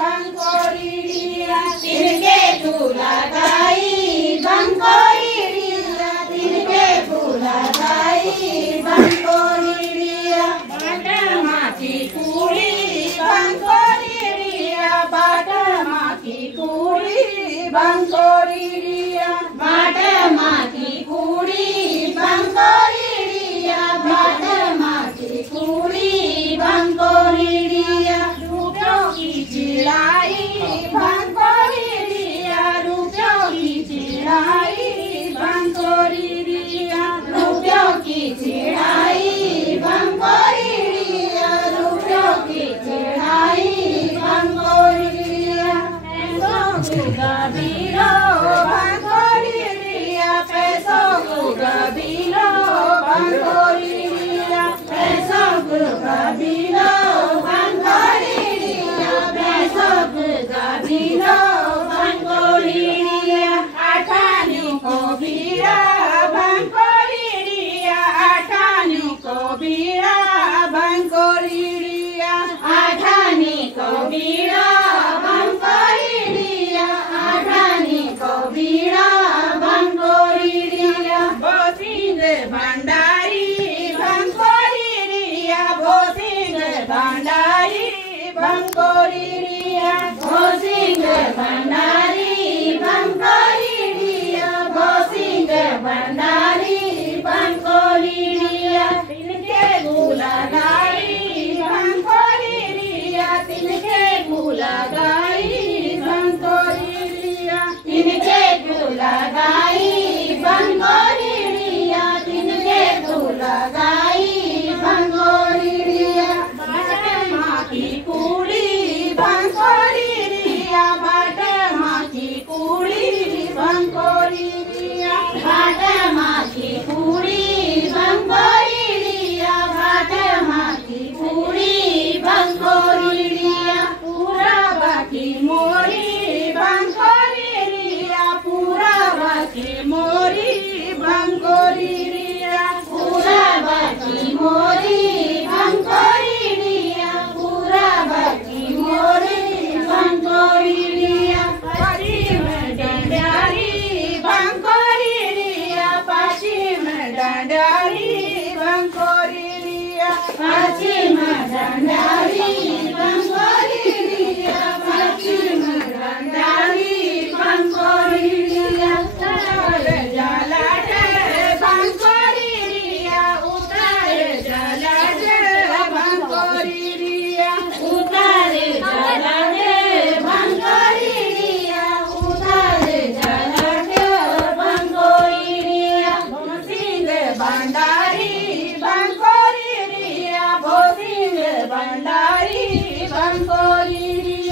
बंकोरिया तिनके फूलगाई बंकोरिया तिनके फूलगाई बंकोरिया बाटमा की कुड़ी बंकोरिया बाटमा की कुड़ी बंकोरिया बाटमा की कुड़ी बंकोरिया बाटमा की कुड़ी बंकोरिया रूपों की चिड़ाई बंकोरिया रूपों की चिड़ाई बंकोरिया रूपों की चिड़ाई बंकोरिया रूपों की चिड़ाई बंकोरिया पैसों को गबीरो बंकोरिया पैसों को गबीरो बंकोरिया पैसों को गबीरो बंकोरिया पैसों को गबीरो बंकोरिया आठानियों को बीरा बंकोरिया आठानियों को बीरा बंकोरिया आठानी को बीरा बंकोरिया आठानी को बीरा बंकोरिया बोसिंग भंडारी बंकोरिया बोसिंग भंडारी बंकोरिया बोसिंग भंडारी बंकोरिया बोसिंग भंडारी बंकोरिया तिनके फूलगाई बंकोरिया तिनके फूलगाई बंकोरिया तिनके फूलगाई बंकोरिया तिनके फूलगाई बंकोरिया बाटमा की कुड़ी बंकोरिया बाटमा की कुड़ी बंकोरिया बाटमा की कुड़ी बंकोरिया बाटमा की कुड़ी बंकोरिया पूरा बाकी मोरी बंकोरिया पूरा बाकी मोरी बंकोरिया पूरा बाकी मोरी बंकोरिया पूरा बाकी मोरी बंकोरिया पश्चिम डंडारी बंकोरिया पश्चिम डंडारी बंकोरिया पश्चिम डंडारी बंकोरिया पश्चिम डंडारी बंकोरिया उतर जलट बंकोरिया उतर जलट बंकोरिया उतर जलट बंकोरिया उतर जलट बंकोरिया बोसिंग भंडारी बंकोरिया बोसिंग भंडारी बंकोरिया